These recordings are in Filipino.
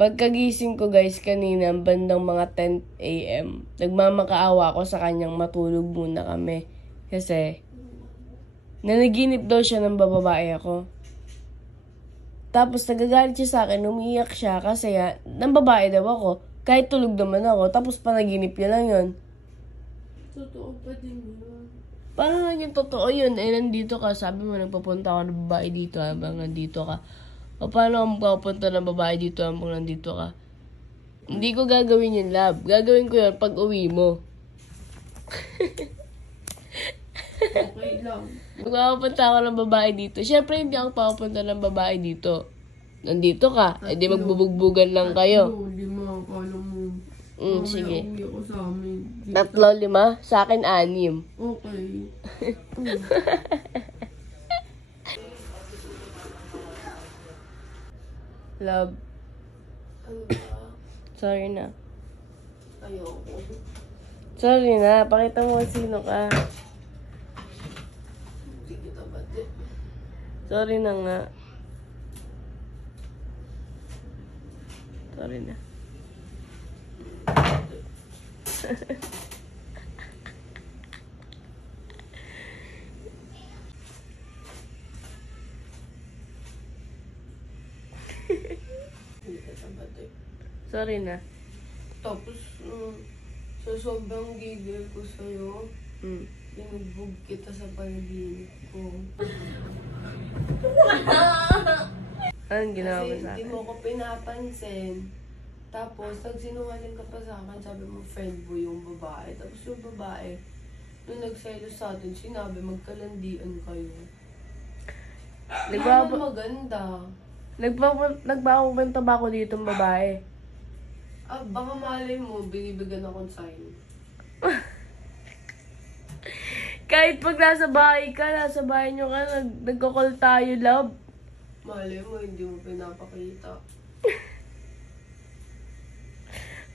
Pagkagising ko guys kanina, bandang mga 10 a.m. Nagmamakaawa ako sa kanyang matulog muna kami. Kasi, nanaginip daw siya ng bababae ako. Tapos nagagalit siya sa akin, umiiyak siya kasi ng babae daw ako. Kahit tulog naman ako, tapos panaginip niya lang yun. Totoo pa din yun. Paano naging totoo yun? Eh, nandito ka. Sabi mo, nagpapunta ako ng babae dito habang nandito ka. O paano ako magpapunta ng babae dito habang nandito ka? Hindi ko gagawin yun, love. Gagawin ko yun pag uwi mo. Okay lang. Magpapunta ako ng babae dito. Siyempre, hindi ako papunta ng babae dito. Nandito ka. Eh, di magbubugbugan lang kayo. 5, akala mo. Sige. Uwi ako sa amin. 3, 5. Sa akin, 6. Okay. Love, Ano ba? sorry na. Ayoko. Sorry na. Pakita mo kung sino ka. Hindi kita bati. Sorry na nga. Sorry na. Hindi kita bati. Sorry na. Tapos, sa sobrang gigil ko sa'yo, pinugbog kita sa panaginip ko. Anong ginawa mo Kasi sa hindi akin? mo ko pinapansin. Tapos, nagsinungaling ka pa sa akin, sabi mo, friend mo yung babae. Tapos yung babae, nung nagselos sa atin, sinabi, magkalandian kayo. Hindi Nagpapa- naman maganda. Nagpapapunta ba ako dito ng babae? Baka malay mo, binibigyan akong sign. Kahit pag nasa bahay ka, nasa bahay nyo ka, nagkakall tayo, love. Malay mo, hindi mo pinapakita.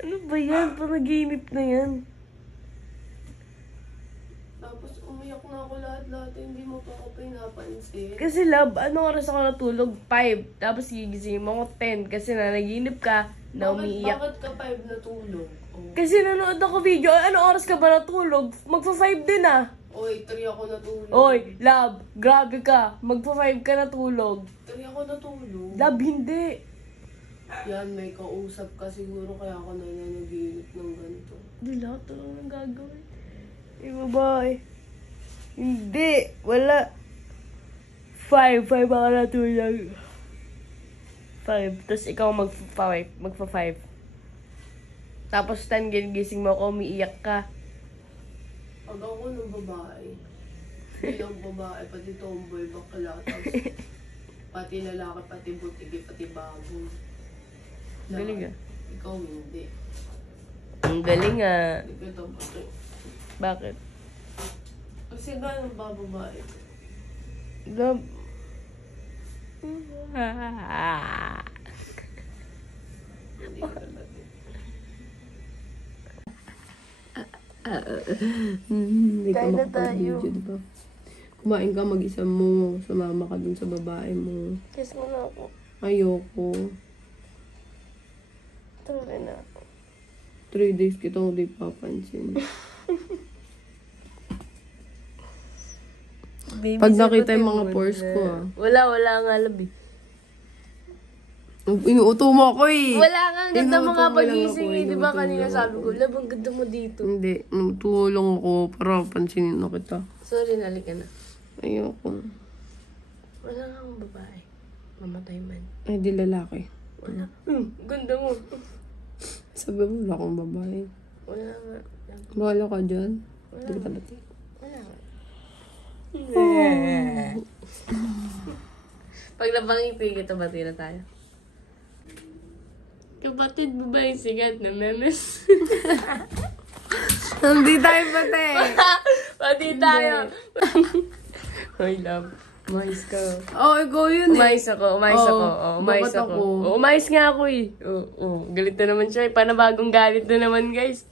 Ano ba yan? Panaginip na yan. Tapos umiyak na ako lahat-lahat, hindi mo pa ako pinapansin. Kasi love, ano oras ako natulog? 5. Tapos gigising mo ako 10. Kasi nanaginip ka, na umiiyak. Bakit ka 5 natulog? Oh. Kasi nanood ako video. Ano oras ka ba natulog? Magpa-5 din ah. Oy, 3 ako natulog. Oy, love, grabe ka. Magpa-5 ka natulog. 3 ako natulog. Love, hindi. Yan, may kausap ka siguro kaya ako nananaginip ng ganito. Hindi, lahat talaga nang gagawin. Eh, babae. Hindi, wala. 5 ako natulog. 5. Tapos ikaw magpa-5. Tapos 10, gising mo ako, umiiyak ka. Pag ako ng babae, bilang babae, pati tomboy, bakla, tapos pati lalaki, pati butigi, pati bago. Galing ah. Ikaw hindi. Ang galing ah. Hindi ka dapat. Bakit? Kasi gano'n ba babae? Love. Hindi ka dapat. Kain na tayo. Diba? Kumain ka mag-isa mo, sumama ka dun sa babae mo. Kiss mo na ako. Ayoko. Sorry na. 3 days kitang hindi papansin. Baby, Pag nakita sagutin yung mga mo pores na. ko ah. Wala nga labi. Inuuto mo ako eh. Wala nga, ang ganda mo nga Inuuto mo lang pagising ako, eh. Di ba inuuto kanina lang sabi ako. ko, lab, ang ganda mo dito. Hindi, tulong ako para pansinin na kita. Sorry, nalika na. Ayoko. Wala nga akong babae. Mamatay man. Ay, di lalaki. Wala. Ganda mo. Sabi mo, wala akong babae. Wala nga. Bahala ka dyan. Wala. Hindi ka dati. Wala nga. Pag napangiti kita, bati na tayo. Kapatid mo ba yung sigat na memes? Hindi tayo pati. Pati tayo. Hoy, love. Umayos ka. Oh, ikaw yun eh. Umayos ako. bakit ako? Umayos nga ako eh. Oo, galit na naman siya eh. Panabagong galit na naman, guys.